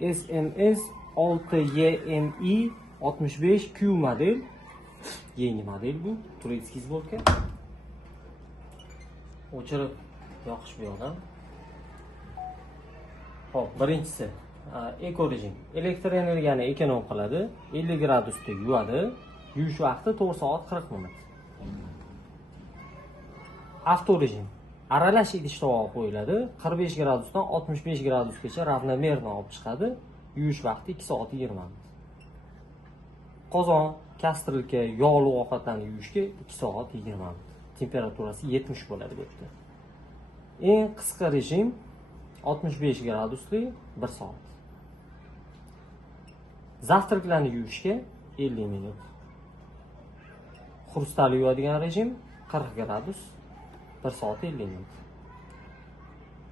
SMS 6YMI 65Q model. Yangi model bu. Turetskiy sborka. O'chirib yoqish bu yoqdan. Hop, birinchisi eko rejim. Elektr energiyani ekonom qiladi, 50 gradusda yuvadi. Yuvish vaqti 4 soat 40 minut. Avto rejim. Aralash idish tovoq qo'yiladi, 45 gradusdan 65 gradusgacha ravnomerno olib chiqadi. Yuvish vaqti 2 soat 20 minut. Qozon, kastrilka, yog'li ovqatlarni yuvishga 2 soat 20 minut. Temperaturasi 70 bo'ladi bu yerda. Eng qisqa rejim 65 gradusli 1 soat. Zavtraklarni yuvishga 50 minut. Xrustal yuvadigan rejim 40 gradus 1 soat 50 minut.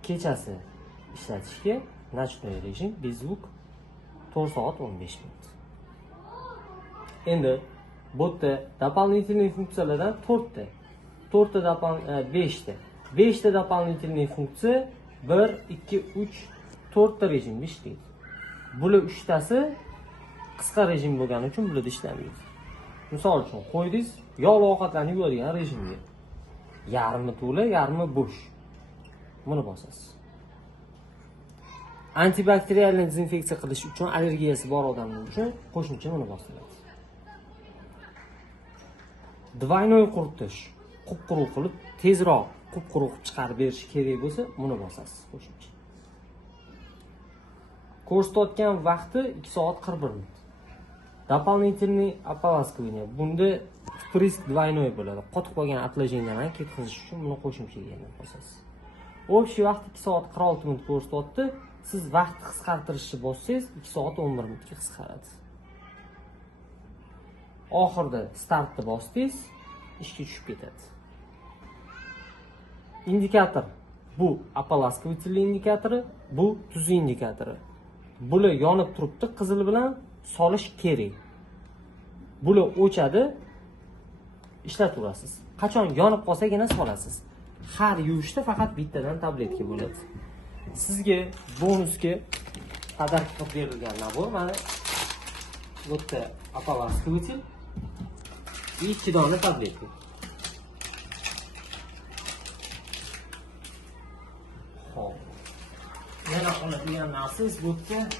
Kechasi ishlatishga nочной rejim bezvuk 4 soat 15 minut. Endi bu yerda дополнительный funksiyalardan 5 ta дополнительный funksiya 1, 2, 3, 4 ta rejimda ishlaydi. Bular 3 tasi qisqa rejim bo'lgani uchun bularda ishlamaydi. Misol uchun qo'ydingiz, yog'li ovqatlarni yuvadigan rejimga. Yarmi to'la, yarmi bo'sh. Buni bosasiz. Antibakterialni dezinfeksiya qilish uchun, allergiyasi bor odamlar uchun qo'shimcha buni bosiladi. Двойной quritish, qup-quruq qilib, tezroq qup-quruq chiqarib berish kerak bo'lsa, buni bosasiz qo'shimcha. Ko'rsatgan vaqti 2 soat 41 minut. Дополнительный ополаскивание. Bunda впрыск двойной bo'ladi. Qotib qolgan отложениyalarni ketkazish uchun buni qo'shimchaga yana bosasiz. Общий vaqt 2 soat 46 minut ko'rsatyapti. Siz vaqtni qisqartirishni bossangiz 2 soat 11 minutga qisqaradi. Oxirida startni bosdingiz, ishga tushib ketadi. Indikator. Bu ополаскивательный indikatori, bu tuz indikatori. Bular yonib turibdi, qizil bilan solish kerak. Bular o'chadi, ishlataverasiz. Qachon yonib qolsagina solasiz. Har yuvishda faqat bittadan tabletka bo'ladi. Sizga bonusga pодарок qilib berilgan nabor mana bu yerda ополаскиватель и 2 dona tabletka. Xo'p. Yana oladigan narsangiz bu yerda.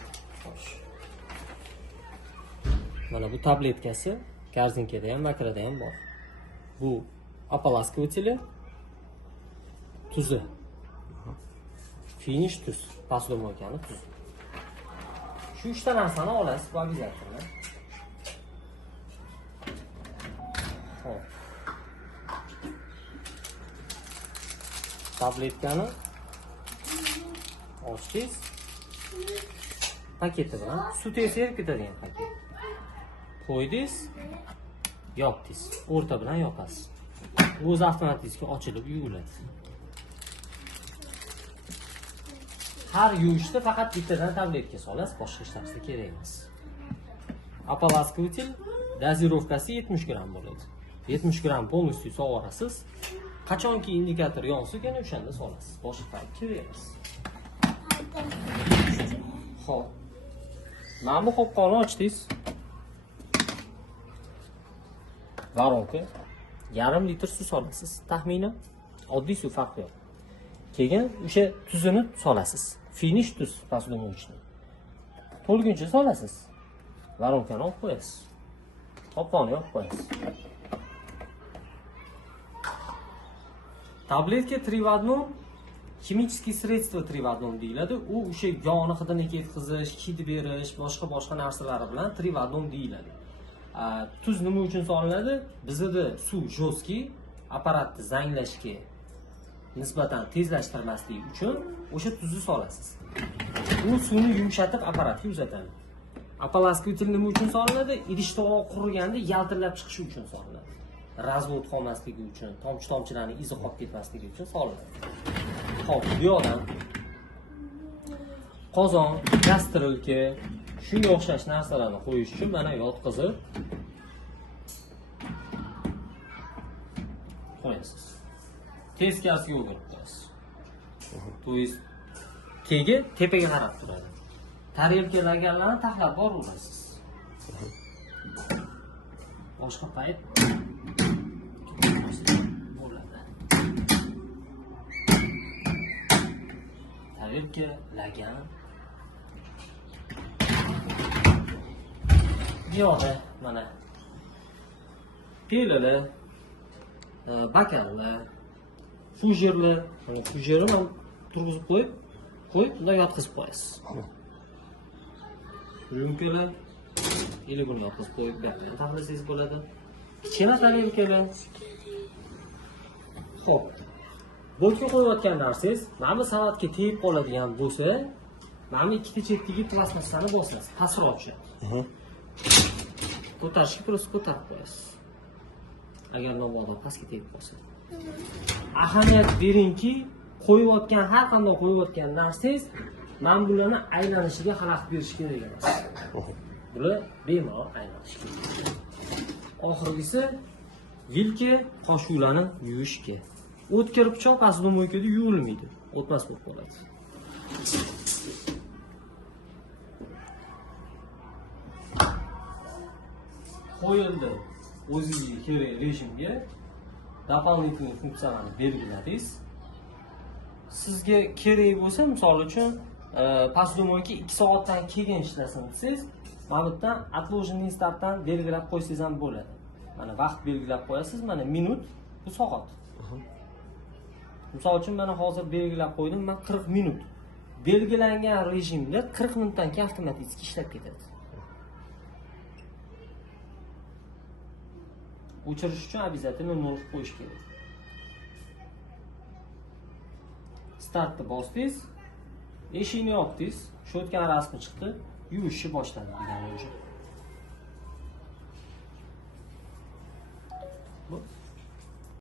Mana bu tabletkasi korzinkada ham, makrada ham bor. Bu ополаскиватели, tuzi. Finish tuz, посудомойкani tuz. Shu 3 ta narsani olasiz, bu обязательно. Xo'p. Tabletkani ochdingiz. Paketi bilan suv tesi ketadigan paket. Qo'ydingiz, yopdingiz. O'rta bilan yopasiz. O'zi avtomatik ochilib yuviladi. Har yuvishda faqat bittadan tabletka solasiz, boshqa hech narsa kerak emas. Ополаскиватель dozировkasi 70 gram bo'ladi. 70 gram полностью sug'orasiz. Qachonki indikator yonsagina o'shanda solasiz. Boshqa farq kerak emas. Xo'p. Mana bu qopqonni ochdingiz. Varonka, yarim litr suv solasiz, taxminan. Oddiy suv, farqi yo'q. Keyin o'sha tuzini solasiz. Finish tuz посудомоечный. To'lguncha solasiz. Varonkani olib qo'yasiz. Qopqonni yopib qo'yasiz. Tabletka 3 в 1, химические средства 3 в 1 deyiladi. U o'sha yog'ni hidini ketkazish, hid berish, boshqa narsalari bilan 3 в 1 deyiladi. Tuz nima uchun solinadi? Bizda suv jo'ski apparatni zanglashga nisbatan tezlashtirmaslik uchun o'sha tuzni solasiz. U suvni yumshatib apparatga uzatadi. Ополаскиватель nima uchun solinadi? Idish tovoq quriganda yaltillab chiqishi uchun solinadi. Razvod qolmasligi uchun, tomchi-tomchilarni izi qolib ketmasligi uchun solinadi. Xo'p, bu yoqdan qozon, kastrilka, shunga o'xshash narsalarni qo'yish uchun mana yotqizib qo'yasiz. Teskasiga o'girib qo'yasiz. То есть tegi tepaga qarab turadi. tarelka laganlarni taxlab boraverasiz. Boshqa payt bo'ladi. Tarelka lagan yo'qda mana pelali, bakanlar, fujerlar, mana fujerni ham turg'izib qo'yib, unda yotqizib qo'yasiz. Rюмкаlar, buni yotqizib qo'yib, bu yerga taxlasangiz bo'ladi. Kichkina tarelkalar. Xo'p. Bo'tga qo'yayotgan narsangiz, mana bu savatga tegib qoladigan bo'lsa, mana bu ikkita chetdagi plastmassani bosasiz, pastroq tushadi. Ko'tarishga просто ko'tarib qo'yasiz. Agar navoda pastga tegib qolsa. Ahamiyat beringki, qo'yayotgan har qanday qo'yayotgan narsangiz mana bularni aylanishiga xalaqit berish kerak emas. Bular bemalol aylanishi kerak. Oxirgisi vilka qoshuvlarni yuvishga. O'tkir pichoq posudmoykada yuvilmaydi. O'tmas bo'lib qoladi. Qo'yildi. O'zingizga kerak rejimga дополнительный funksiyalarni belgiladingiz. Sizga kerak bo'lsa, misol uchun posudmoyka 2 soatdan keyin ishlasin desangiz, mana bu yerdan отложенный startdan belgilab qo'ysangiz ham bo'ladi. Mana vaqt belgilab qo'yasiz, mana minut, bu soat. Misol uchun mana hozir belgilab qo'ydim, men 40 minut. Belgilangan rejimda 40 minutdan keyin avtomatik ishlab ketadi. O'chirish uchun обязательно nol qo'yish kerak. Startni bosdingiz, eshikni yopdingiz, shotgan rasmi chiqdi, yuvishni boshladi degan o'zi.